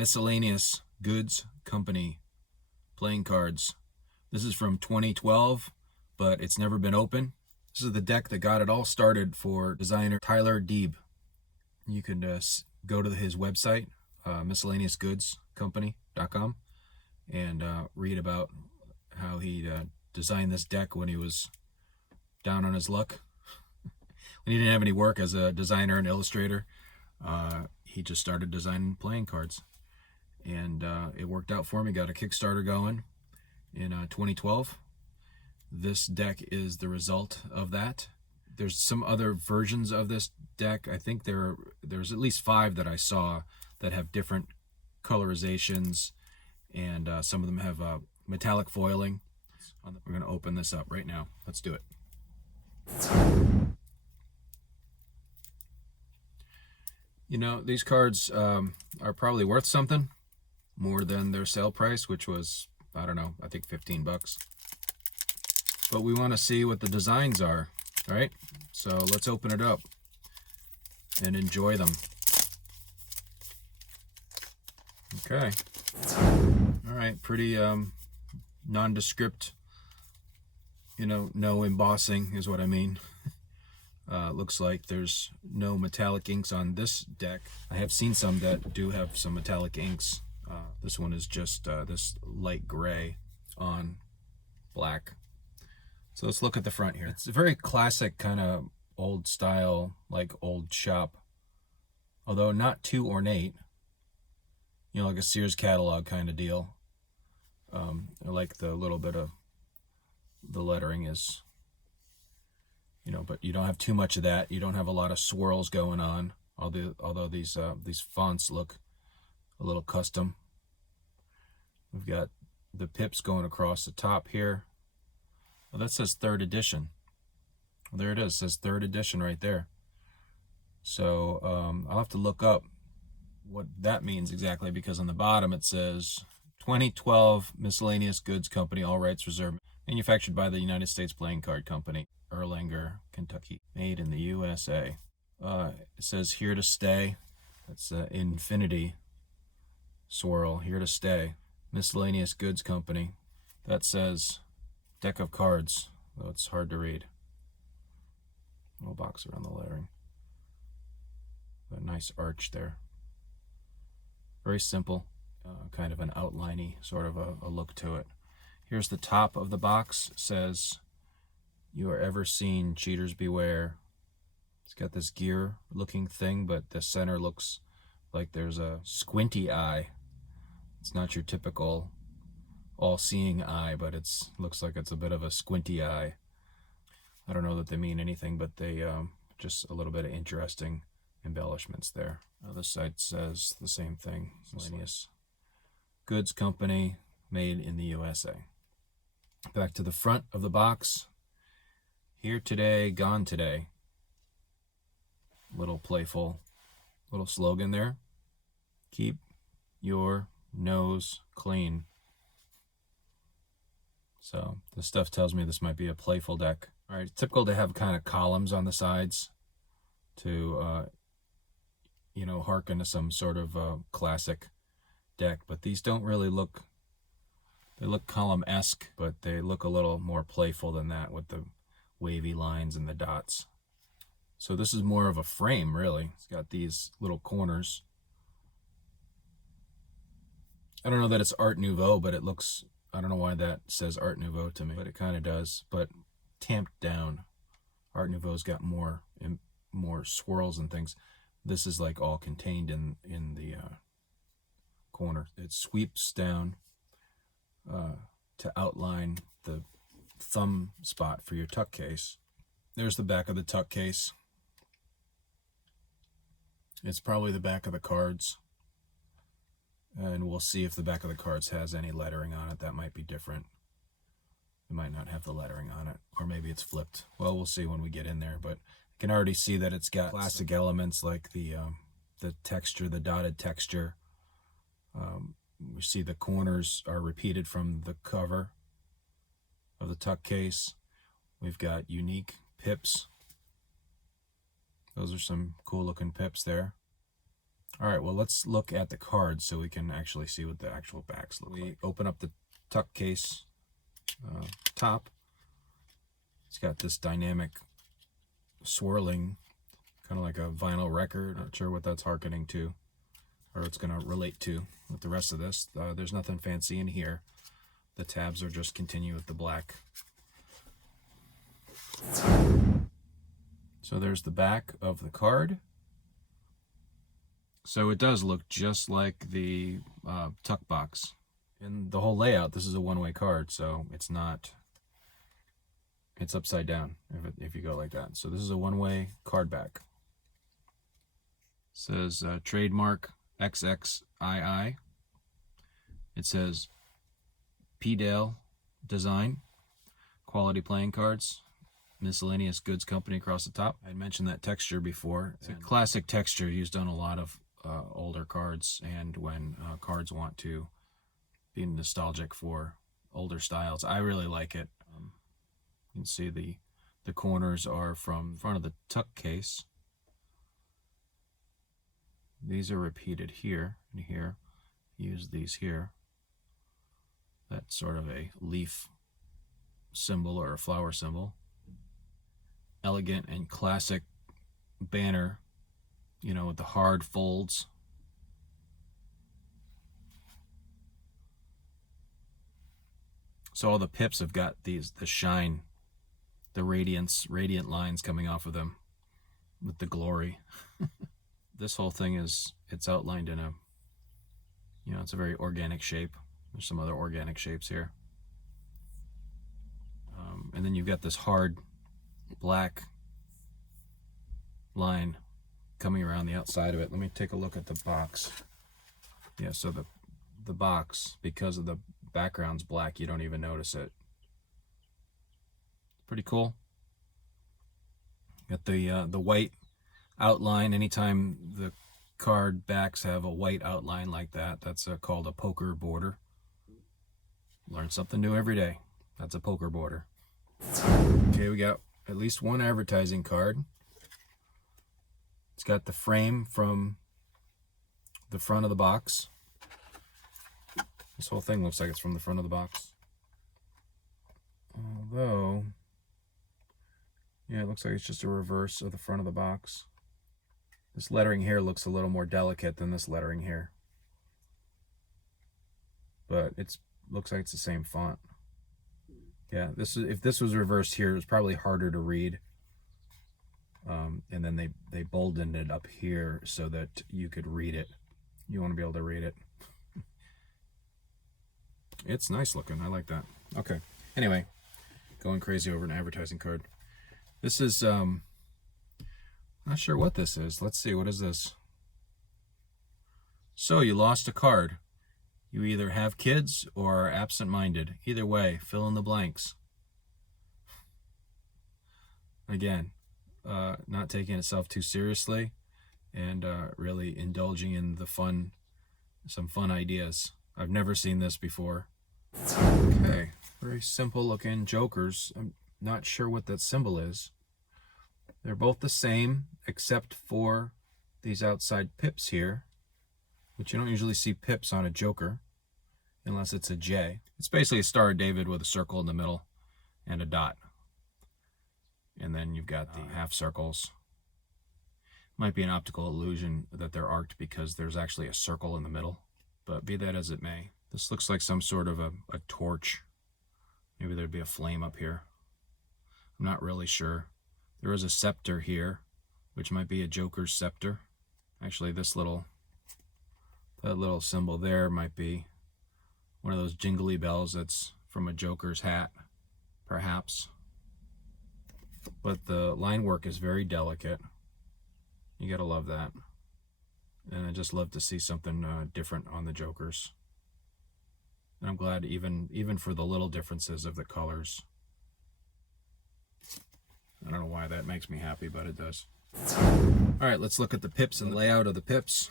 Miscellaneous Goods Company playing cards. This is from 2012, but it's never been open. This is the deck that got it all started for designer Tyler Deeb. You can go to his website, miscellaneousgoodscompany.com, and read about how he designed this deck when he was down on his luck. When he didn't have any work as a designer and illustrator, he just started designing playing cards. And it worked out for him. He got a Kickstarter going in 2012. This deck is the result of that. There's some other versions of this deck. I think there's at least 5 that I saw that have different colorizations, and some of them have metallic foiling. We're going to open this up right now. Let's do it. You know, these cards are probably worth something more than their sale price, which was, I don't know, I think 15 bucks. But we want to see what the designs are, right? So let's open it up and enjoy them. Okay. All right, pretty nondescript, you know, no embossing is what I mean. Looks like there's no metallic inks on this deck. I have seen some that do have some metallic inks. This one is just this light gray on black. So let's look at the front here. It's a very classic kind of old style, like old shop, although not too ornate. You know, like a Sears catalog kind of deal. I like the little bit of the lettering is, you know, but you don't have too much of that. You don't have a lot of swirls going on, although these fonts look a little custom. We've got the pips going across the top here. Well, that says 3rd edition. Well, there it is. It says 3rd edition right there. So I'll have to look up what that means exactly, because on the bottom it says 2012 Miscellaneous Goods Company, all rights reserved, manufactured by the United States Playing Card Company, Erlanger, Kentucky, made in the USA. It says here to stay. That's infinity swirl, here to stay. Miscellaneous Goods Company. That says deck of cards, though it's hard to read. Little box around the lettering. A nice arch there. Very simple, kind of an outliney sort of a look to it. Here's the top of the box. It says, "You are ever seen, cheaters beware." It's got this gear looking thing, but the center looks like there's a squinty eye. It's not your typical all-seeing eye, but it's looks like it's a bit of a squinty eye. I don't know that they mean anything, but they just a little bit of interesting embellishments there. Other side says the same thing. Miscellaneous Goods Company, made in the USA. Back to the front of the box. Here today, gone today. Little playful little slogan there. Keep your nose clean. So this stuff tells me this might be a playful deck. All right, it's typical to have kind of columns on the sides to, you know, harken to some sort of classic deck. But these don't really look, they look column-esque, but they look a little more playful than that with the wavy lines and the dots. So this is more of a frame, really. It's got these little corners. I don't know that it's Art Nouveau, but it looks, I don't know why that says Art Nouveau to me, but it kind of does, but tamped down. Art Nouveau's got more swirls and things. This is like all contained in the corner. It sweeps down to outline the thumb spot for your tuck case. There's the back of the tuck case. It's probably the back of the cards. And we'll see if the back of the cards has any lettering on it. That might be different. It might not have the lettering on it, or maybe it's flipped. Well, we'll see when we get in there, but you can already see that it's got plastic elements like the texture, the dotted texture. We see the corners are repeated from the cover of the tuck case. We've got unique pips. Those are some cool looking pips there. All right, well, let's look at the cards so we can actually see what the actual backs look like. We open up the tuck case top. It's got this dynamic swirling, kind of like a vinyl record. Not sure what that's hearkening to, or it's going to relate to with the rest of this. There's nothing fancy in here. The tabs are just continue with the black. So there's the back of the card. So it does look just like the tuck box. In the whole layout, this is a one-way card, so it's not, it's upside down if you go like that. So this is a one-way card back. It says trademark XXII. It says P-Dale Design, quality playing cards, miscellaneous goods company across the top. I mentioned that texture before. It's a classic texture used on a lot of older cards, and when cards want to be nostalgic for older styles. I really like it. You can see the corners are from front of the tuck case. These are repeated here and here. Use these here. That's sort of a leaf symbol or a flower symbol. Elegant and classic banner, you know, with the hard folds. So all the pips have got the shine, the radiant lines coming off of them with the glory. This whole thing it's outlined in a, you know, it's a very organic shape. There's some other organic shapes here. And then you've got this hard black line coming around the outside of it. Let me take a look at the box. Yeah, so the box, because of the background's black, you don't even notice it. Pretty cool. Got the white outline. Anytime the card backs have a white outline like that, that's called a poker border. Learn something new every day. That's a poker border. Okay, we got at least one advertising card. It's got the frame from the front of the box. This whole thing looks like it's from the front of the box. Although, yeah, it looks like it's just a reverse of the front of the box. This lettering here looks a little more delicate than this lettering here. But it looks like it's the same font. Yeah, if this was reversed here, it was probably harder to read. And then they boldened it up here so that you could read it. You want to be able to read it. It's nice looking. I like that. Okay. Anyway, going crazy over an advertising card. This is, not sure what this is. Let's see. What is this? So you lost a card. You either have kids or are absent-minded. Either way, fill in the blanks. Again, not taking itself too seriously and really indulging in the fun, some fun ideas. I've never seen this before. Okay, very simple looking jokers. I'm not sure what that symbol is. They're both the same except for these outside pips here, which you don't usually see pips on a joker unless it's a J. It's basically a Star of David with a circle in the middle and a dot. And then you've got the half circles. Might be an optical illusion that they're arced because there's actually a circle in the middle. But be that as it may, this looks like some sort of a torch. Maybe there'd be a flame up here. I'm not really sure. There is a scepter here, which might be a joker's scepter. Actually, that little symbol there might be one of those jingly bells that's from a joker's hat, perhaps. But the line work is very delicate. You gotta love that. And I just love to see something different on the jokers. And I'm glad even for the little differences of the colors. I don't know why that makes me happy, but it does. All right, let's look at the pips and layout of the pips.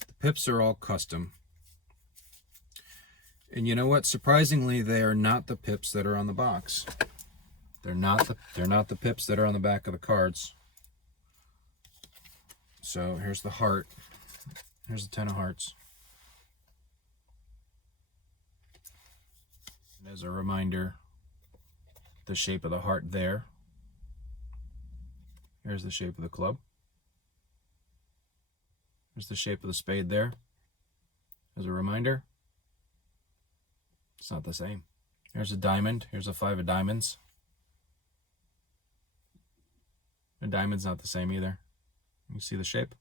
The pips are all custom. And you know what? Surprisingly, they are not the pips that are on the box. They're not the pips that are on the back of the cards. So here's the heart. Here's the 10 of hearts. And as a reminder, the shape of the heart there. Here's the shape of the club. Here's the shape of the spade there. As a reminder, it's not the same. Here's a diamond. Here's a 5 of diamonds. The diamond's not the same either. You see the shape?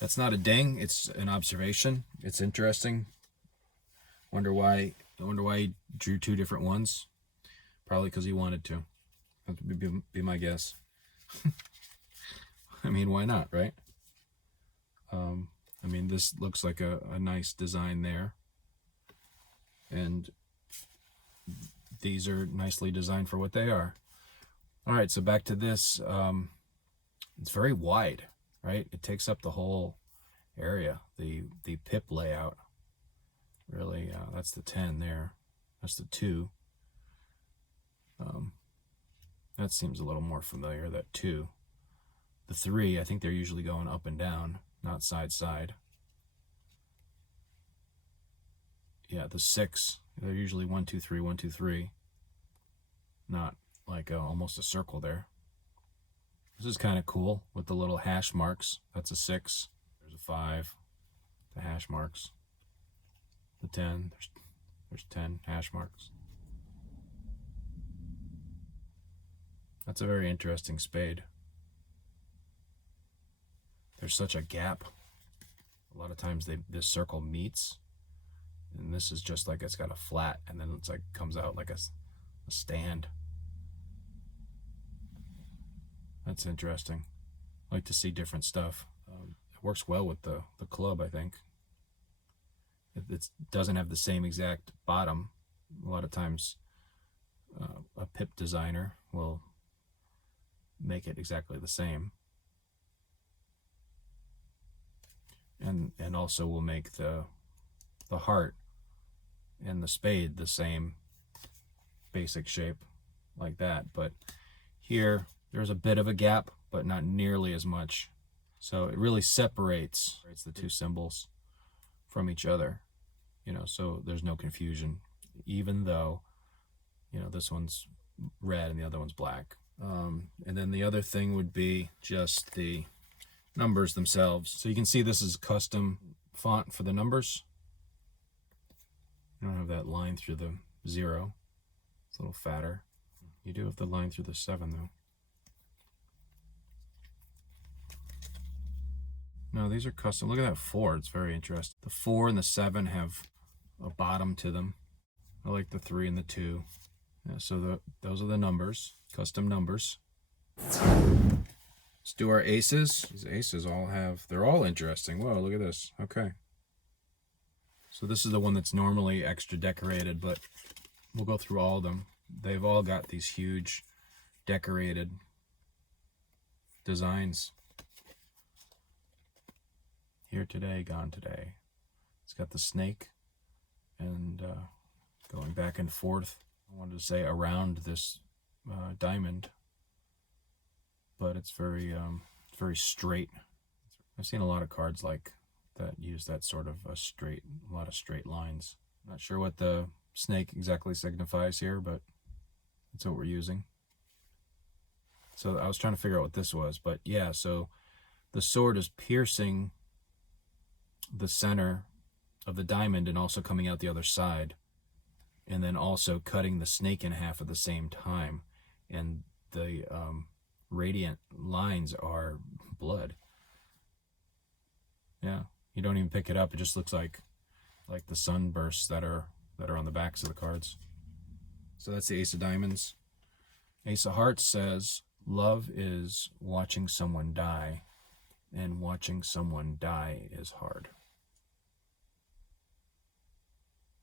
That's not a ding, it's an observation. It's interesting. I wonder why he drew 2 different ones. Probably because he wanted to. That would be my guess. I mean, why not, right? I mean, this looks like a nice design there. And these are nicely designed for what they are. All right, so back to this. It's very wide, right? It takes up the whole area, the pip layout. Really, that's the 10 there. That's the 2. That seems a little more familiar, that 2. The 3, I think they're usually going up and down, not side side. Yeah, the 6, they're usually 1, 2, 3, 1, 2, 3. Not like almost a circle there. This is kind of cool with the little hash marks. That's a 6. There's a 5. The hash marks. The 10. There's 10 hash marks. That's a very interesting spade. There's such a gap. A lot of times this circle meets, and this is just like it's got a flat, and then it's like comes out like a stand. That's interesting. I like to see different stuff. It works well with the club, I think. It doesn't have the same exact bottom. A lot of times a pip designer will make it exactly the same. And also will make the heart and the spade the same basic shape like that. But here, there's a bit of a gap, but not nearly as much. So it really separates the 2 symbols from each other, so there's no confusion, even though, this one's red and the other one's black. And then the other thing would be just the numbers themselves. So you can see this is custom font for the numbers. You don't have that line through the 0. It's a little fatter. You do have the line through the 7 though. No, these are custom. Look at that 4. It's very interesting. The 4 and the 7 have a bottom to them. I like the 3 and the 2. Yeah, so those are the numbers, custom numbers. Let's do our aces. These aces they're all interesting. Whoa, look at this. Okay. So this is the one that's normally extra decorated, but we'll go through all of them. They've all got these huge decorated designs. Here today, gone today. It's got the snake and going back and forth. I wanted to say around this diamond, but it's very straight. I've seen a lot of cards like that use that sort of a lot of straight lines. Not sure what the snake exactly signifies here, but that's what we're using. So I was trying to figure out what this was, but yeah, so the sword is piercing the center of the diamond and also coming out the other side, and then also cutting the snake in half at the same time, and the radiant lines are blood. Yeah, you don't even pick it up. It just looks like the sunbursts that are on the backs of the cards. So that's the Ace of Diamonds. Ace of Hearts says, love is watching someone die, and watching someone die is hard.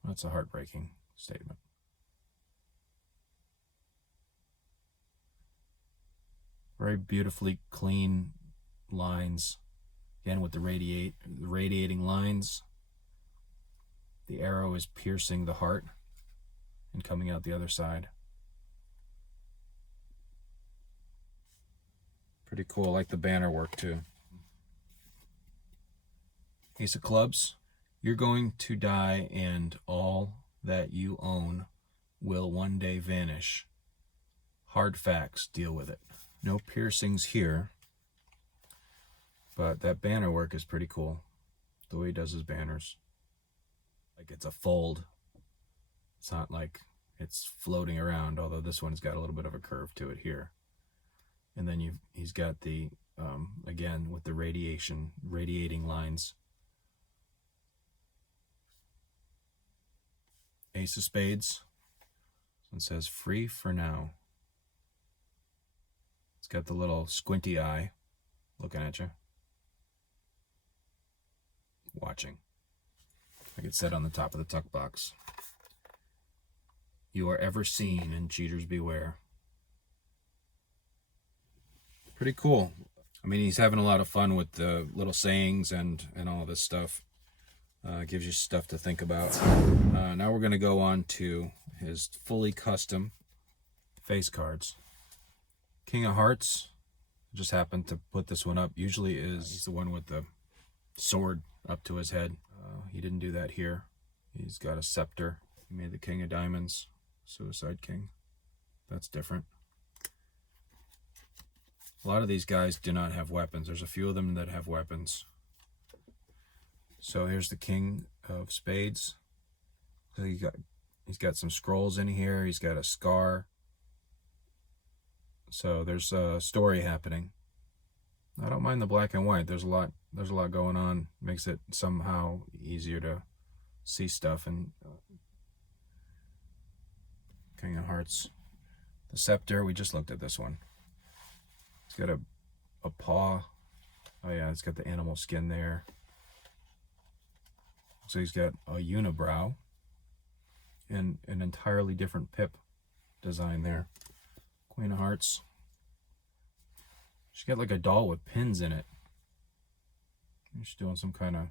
That's a heartbreaking statement. Very beautifully clean lines. Again, with the radiating lines. The arrow is piercing the heart and coming out the other side. Pretty cool. I like the banner work too. Ace of clubs. You're going to die and all that you own will one day vanish. Hard facts, deal with it. No piercings here, but that banner work is pretty cool. The way he does his banners. Like it's a fold. It's not like it's floating around, although this one's got a little bit of a curve to it here. And then he's got the, again, with the radiating lines. Ace of spades. This one says free for now. It's got the little squinty eye looking at you. Watching. Like it said on the top of the tuck box. You are ever seen, and cheaters beware. Pretty cool. I mean, he's having a lot of fun with the little sayings and all this stuff. Gives you stuff to think about. Now we're going to go on to his fully custom face cards. King of Hearts. Just happened to put this one up. Usually is the one with the sword up to his head. He didn't do that here. He's got a scepter. He made the King of Diamonds. Suicide King. That's different. A lot of these guys do not have weapons. There's a few of them that have weapons. So here's the King of Spades. So he's got some scrolls in here. He's got a scar. So there's a story happening. I don't mind the black and white. There's a lot going on. Makes it somehow easier to see stuff. And King of Hearts. The scepter, we just looked at this one. It's got a paw. Oh yeah, it's got the animal skin there. So he's got a unibrow and an entirely different pip design there. Queen of Hearts. She's got like a doll with pins in it. She's doing some kind of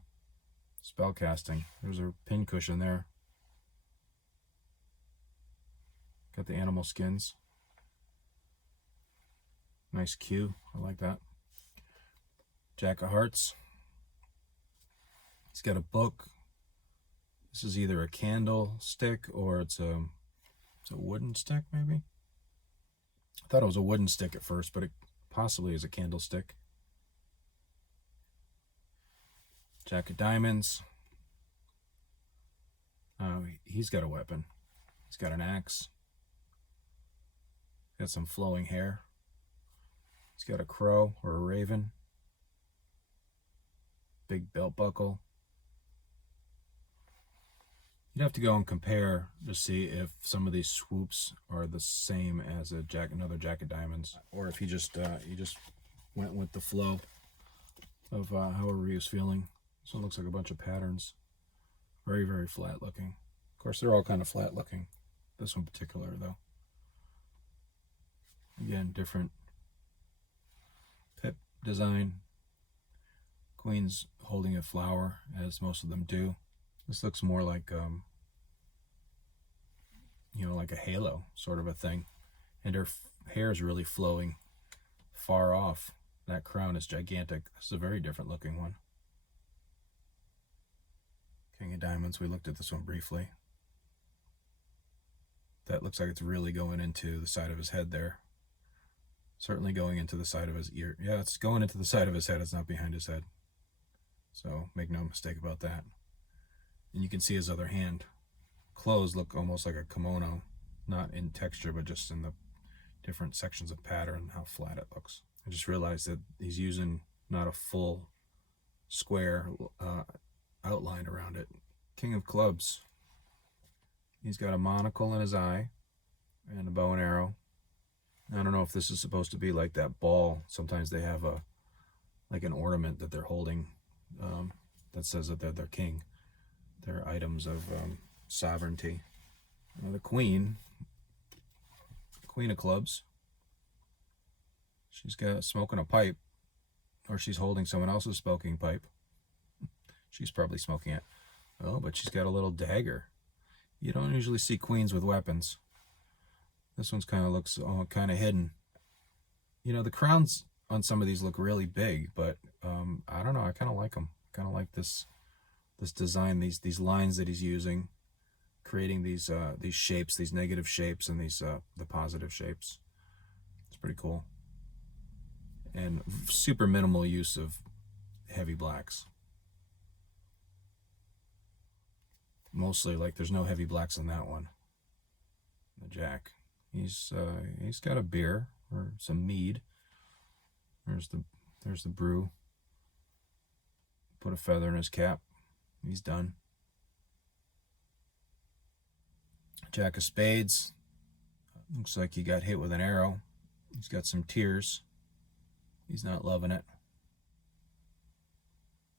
spell casting. There's her pin cushion there. Got the animal skins. Nice cue. I like that. Jack of Hearts. He's got a book. This is either a candlestick or it's a wooden stick, maybe? I thought it was a wooden stick at first, but it possibly is a candlestick. Jack of Diamonds. He's got a weapon. He's got an axe. Got some flowing hair. He's got a crow or a raven. Big belt buckle. You'd have to go and compare to see if some of these swoops are the same as another Jack of Diamonds, or if he just went with the flow of however he was feeling. This one looks like a bunch of patterns. Very, very flat looking. Of course, they're all kind of flat looking. This one in particular, though. Again, different pip design. Queen's holding a flower, as most of them do. This looks more like, like a halo sort of a thing. And her hair is really flowing far off. That crown is gigantic. This is a very different looking one. King of Diamonds, we looked at this one briefly. That looks like it's really going into the side of his head there. Certainly going into the side of his ear. Yeah, it's going into the side of his head. It's not behind his head. So make no mistake about that. And you can see his other hand. Clothes look almost like a kimono. Not in texture, but just in the different sections of pattern, how flat it looks. I just realized that he's using not a full square outline around it. King of Clubs. He's got a monocle in his eye and a bow and arrow. I don't know if this is supposed to be like that ball. Sometimes they have like an ornament that they're holding that says that they're their king. They're items of sovereignty. The Queen of Clubs. She's got smoking a pipe, or she's holding someone else's smoking pipe. She's probably smoking it. Oh, but she's got a little dagger. You don't usually see queens with weapons. This one's kind of looks kind of hidden. The crowns on some of these look really big, but I don't know. I kind of like them. Kind of like this this design, these lines that he's using, creating these shapes, these negative shapes, and these the positive shapes. It's pretty cool, and super minimal use of heavy blacks. Mostly, like, there's no heavy blacks on that one. The Jack, he's got a beer or some mead. There's the brew. Put a feather in his cap. He's done. Jack of spades. Looks like he got hit with an arrow. He's got some tears. He's not loving it.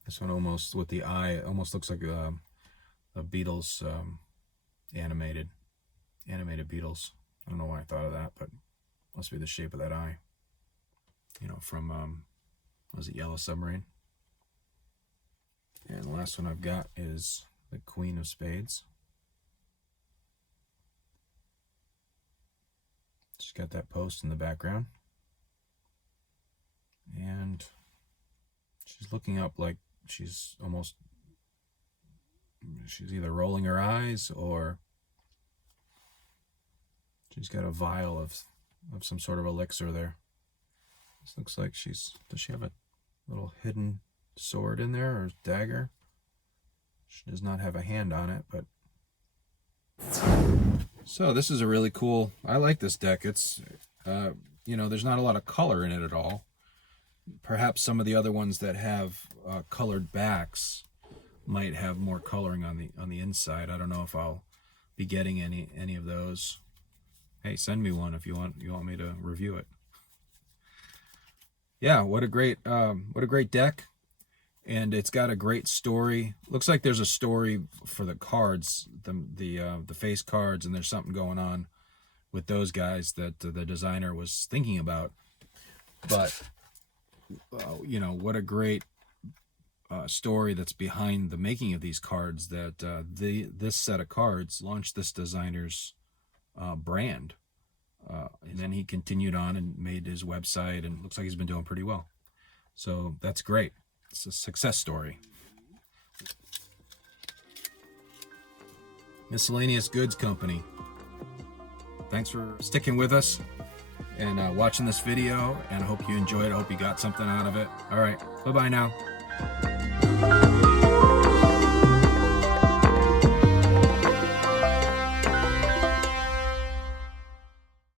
This one almost, with the eye, almost looks like a Beatles animated Beatles. I don't know why I thought of that, but must be the shape of that eye. You know, from was it Yellow Submarine? And the last one I've got is the Queen of Spades. She's got that post in the background, and she's looking up like she's either rolling her eyes, or she's got a vial of some sort of elixir there. This looks like does she have a little hidden sword in there, or dagger? She does not have a hand on it, but so this is a really cool, I like this deck. It's you know, there's not a lot of color in it at all. Perhaps some of the other ones that have colored backs might have more coloring on the inside. I don't know if I'll be getting any of those. Hey, send me one if you want me to review it. Yeah, what a great deck, and it's got a great story. Looks like there's a story for the cards, the face cards, and there's something going on with those guys that the designer was thinking about. But you know, what a great story that's behind the making of these cards, that this set of cards launched this designer's brand. And then he continued on and made his website, and looks like he's been doing pretty well. So that's great. It's a success story. Miscellaneous Goods Company. Thanks for sticking with us and watching this video, and I hope you enjoyed it. I hope you got something out of it. All right, bye-bye now.